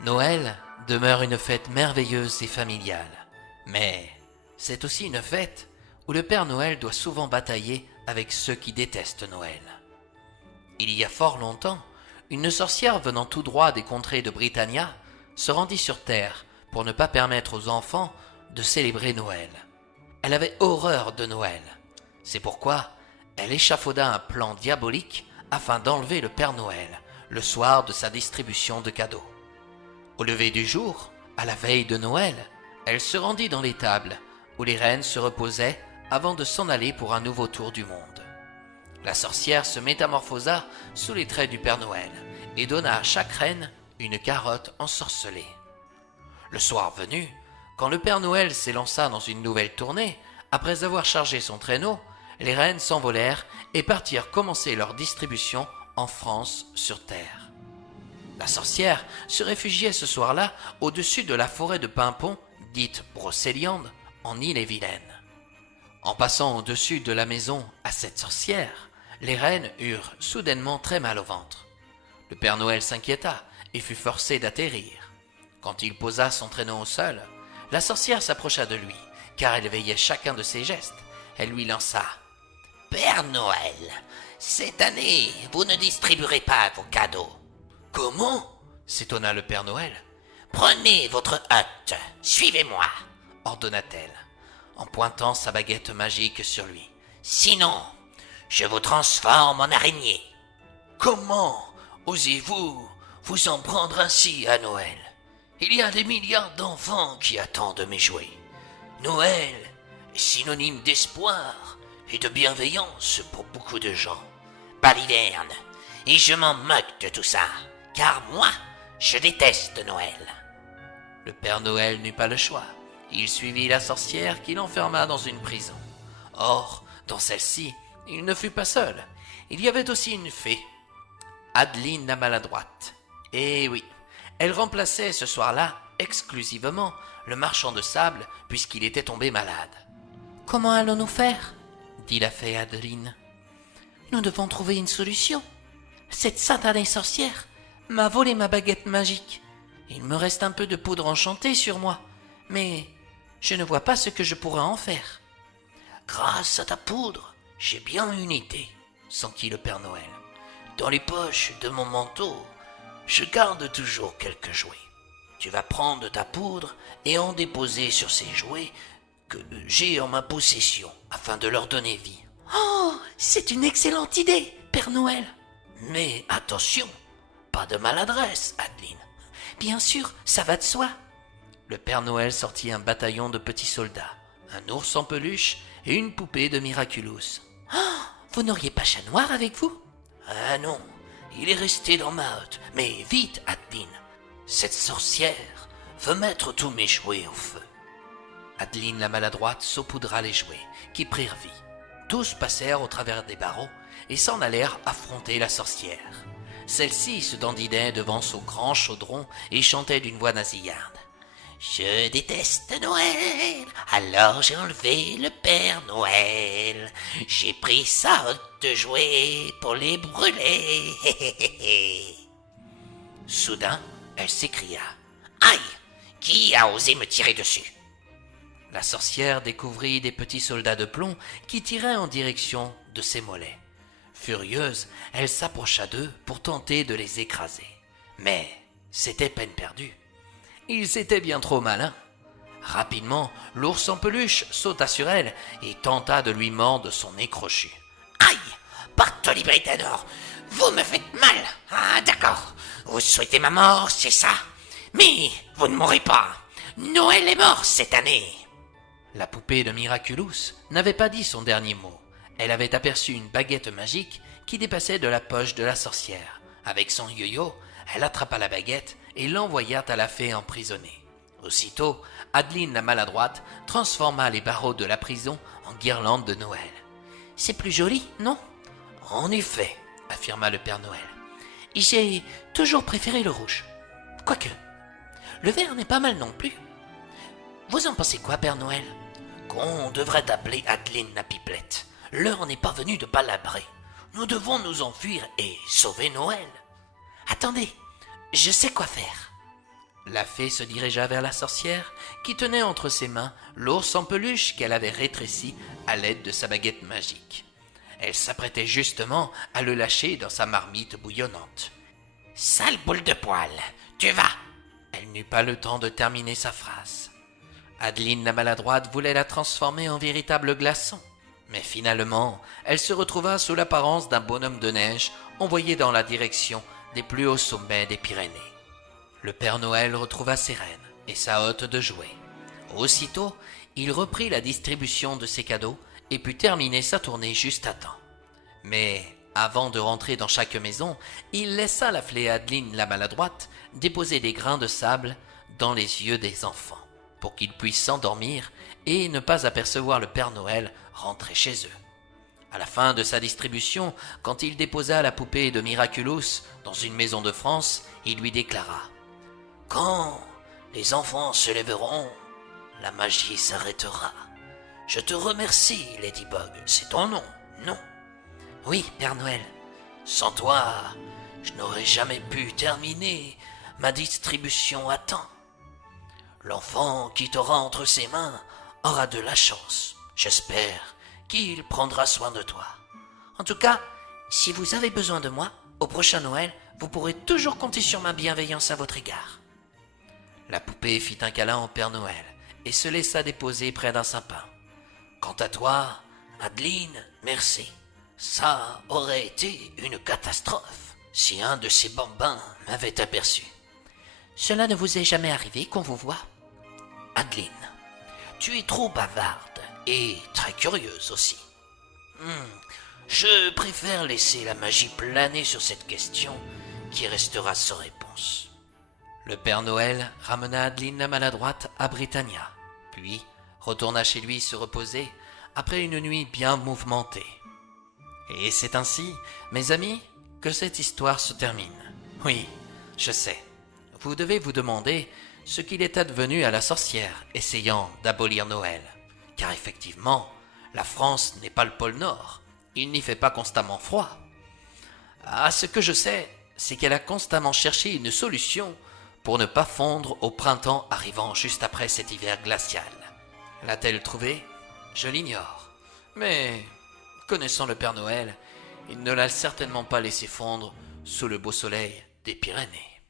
Noël demeure une fête merveilleuse et familiale, mais c'est aussi une fête où le Père Noël doit souvent batailler avec ceux qui détestent Noël. Il y a fort longtemps, une sorcière venant tout droit des contrées de Britannia se rendit sur Terre pour ne pas permettre aux enfants de célébrer Noël. Elle avait horreur de Noël. C'est pourquoi elle échafauda un plan diabolique afin d'enlever le Père Noël le soir de sa distribution de cadeaux. Au lever du jour, à la veille de Noël, elle se rendit dans l'étable où les reines se reposaient avant de s'en aller pour un nouveau tour du monde. La sorcière se métamorphosa sous les traits du Père Noël et donna à chaque reine une carotte ensorcelée. Le soir venu, quand le Père Noël s'élança dans une nouvelle tournée, après avoir chargé son traîneau, les reines s'envolèrent et partirent commencer leur distribution en France sur Terre. La sorcière se réfugiait ce soir-là au-dessus de la forêt de Pimpon, dite Brocéliande, en Ille-et-Vilaine. En passant au-dessus de la maison à cette sorcière, les reines eurent soudainement très mal au ventre. Le Père Noël s'inquiéta et fut forcé d'atterrir. Quand il posa son traîneau au sol, la sorcière s'approcha de lui, car elle veillait chacun de ses gestes. Elle lui lança « Père Noël, cette année, vous ne distribuerez pas vos cadeaux. »« Comment ?» s'étonna le Père Noël. « Prenez votre hotte, suivez-moi, » ordonna-t-elle, en pointant sa baguette magique sur lui. « Sinon, je vous transforme en araignée. »« Comment osez-vous vous en prendre ainsi à Noël ? Il y a des milliards d'enfants qui attendent mes jouets. Noël est synonyme d'espoir et de bienveillance pour beaucoup de gens. Baliverne, et je m'en moque de tout ça, car moi, je déteste Noël. » Le Père Noël n'eut pas le choix. Il suivit la sorcière qui l'enferma dans une prison. Or, dans celle-ci, il ne fut pas seul. Il y avait aussi une fée, Adeline la maladroite. Et oui, elle remplaçait ce soir-là exclusivement le marchand de sable puisqu'il était tombé malade. « Comment allons-nous faire ?» dit la fée Adeline. « Nous devons trouver une solution. Cette satanée sorcière m'a volé ma baguette magique. Il me reste un peu de poudre enchantée sur moi, mais je ne vois pas ce que je pourrais en faire. »« Grâce à ta poudre, j'ai bien une idée, » s'enquit le Père Noël. « Dans les poches de mon manteau, je garde toujours quelques jouets. Tu vas prendre ta poudre et en déposer sur ces jouets que j'ai en ma possession afin de leur donner vie. »« Oh, c'est une excellente idée, Père Noël. »« Mais attention, pas de maladresse, Adeline. »« Bien sûr, ça va de soi. » Le Père Noël sortit un bataillon de petits soldats, un ours en peluche et une poupée de Miraculous. « Oh, vous n'auriez pas Chat Noir avec vous ? » ?»« Ah non, il est resté dans ma hotte. Mais vite, Adeline, cette sorcière veut mettre tous mes jouets au feu. » Adeline la maladroite saupoudra les jouets, qui prirent vie. Tous passèrent au travers des barreaux et s'en allèrent affronter la sorcière. Celle-ci se dandinait devant son grand chaudron et chantait d'une voix nasillarde. « Je déteste Noël, alors j'ai enlevé le Père Noël. J'ai pris sa hotte de jouets pour les brûler. » Soudain, elle s'écria. « Aïe, qui a osé me tirer dessus ?» La sorcière découvrit des petits soldats de plomb qui tiraient en direction de ses mollets. Furieuse, elle s'approcha d'eux pour tenter de les écraser. Mais c'était peine perdue. Ils étaient bien trop malins. Rapidement, l'ours en peluche sauta sur elle et tenta de lui mordre son nez crochu. « Aïe, Bartoli Britanor, vous me faites mal. Ah, d'accord, vous souhaitez ma mort, c'est ça. Mais vous ne mourrez pas. Noël est mort cette année. » La poupée de Miraculous n'avait pas dit son dernier mot. Elle avait aperçu une baguette magique qui dépassait de la poche de la sorcière. Avec son yo-yo, elle attrapa la baguette et l'envoya à la fée emprisonnée. Aussitôt, Adeline la maladroite transforma les barreaux de la prison en guirlandes de Noël. « C'est plus joli, non ?»« En effet, » affirma le Père Noël. « J'ai toujours préféré le rouge. Quoique, le vert n'est pas mal non plus. Vous en pensez quoi, Père Noël ? » Qu'on devrait appeler Adeline la pipelette. L'heure n'est pas venue de palabrer. Nous devons nous enfuir et sauver Noël. Attendez, je sais quoi faire. La fée se dirigea vers la sorcière, qui tenait entre ses mains l'ours en peluche qu'elle avait rétréci à l'aide de sa baguette magique. Elle s'apprêtait justement à le lâcher dans sa marmite bouillonnante. « Sale boule de poil, tu vas !» Elle n'eut pas le temps de terminer sa phrase. Adeline la maladroite voulait la transformer en véritable glaçon. Mais finalement, elle se retrouva sous l'apparence d'un bonhomme de neige envoyé dans la direction des plus hauts sommets des Pyrénées. Le Père Noël retrouva ses reines et sa hotte de jouets. Aussitôt, il reprit la distribution de ses cadeaux et put terminer sa tournée juste à temps. Mais avant de rentrer dans chaque maison, il laissa la fée Adeline la maladroite déposer des grains de sable dans les yeux des enfants pour qu'ils puissent s'endormir et ne pas apercevoir le Père Noël rentrer chez eux. À la fin de sa distribution, quand il déposa la poupée de Miraculous dans une maison de France, il lui déclara « Quand les enfants se lèveront, la magie s'arrêtera. Je te remercie, Ladybug, c'est ton nom, non ? Oui, Père Noël. Sans toi, je n'aurais jamais pu terminer ma distribution à temps. L'enfant qui t'aura entre ses mains aura de la chance. J'espère qu'il prendra soin de toi. En tout cas, si vous avez besoin de moi, au prochain Noël, vous pourrez toujours compter sur ma bienveillance à votre égard. » La poupée fit un câlin au Père Noël et se laissa déposer près d'un sapin. « Quant à toi, Adeline, merci. Ça aurait été une catastrophe si un de ces bambins m'avait aperçu. »« Cela ne vous est jamais arrivé qu'on vous voit ? » ?»« Adeline, tu es trop bavarde et très curieuse aussi. Je préfère laisser la magie planer sur cette question qui restera sans réponse. » Le Père Noël ramena Adeline la maladroite à Britannia, puis retourna chez lui se reposer après une nuit bien mouvementée. Et c'est ainsi, mes amis, que cette histoire se termine. Oui, je sais, vous devez vous demander ce qu'il est advenu à la sorcière essayant d'abolir Noël, car effectivement, la France n'est pas le pôle Nord, il n'y fait pas constamment froid. Ah, ce que je sais, c'est qu'elle a constamment cherché une solution pour ne pas fondre au printemps arrivant juste après cet hiver glacial. L'a-t-elle trouvé ? Je l'ignore. Mais, connaissant le Père Noël, il ne l'a certainement pas laissé fondre sous le beau soleil des Pyrénées.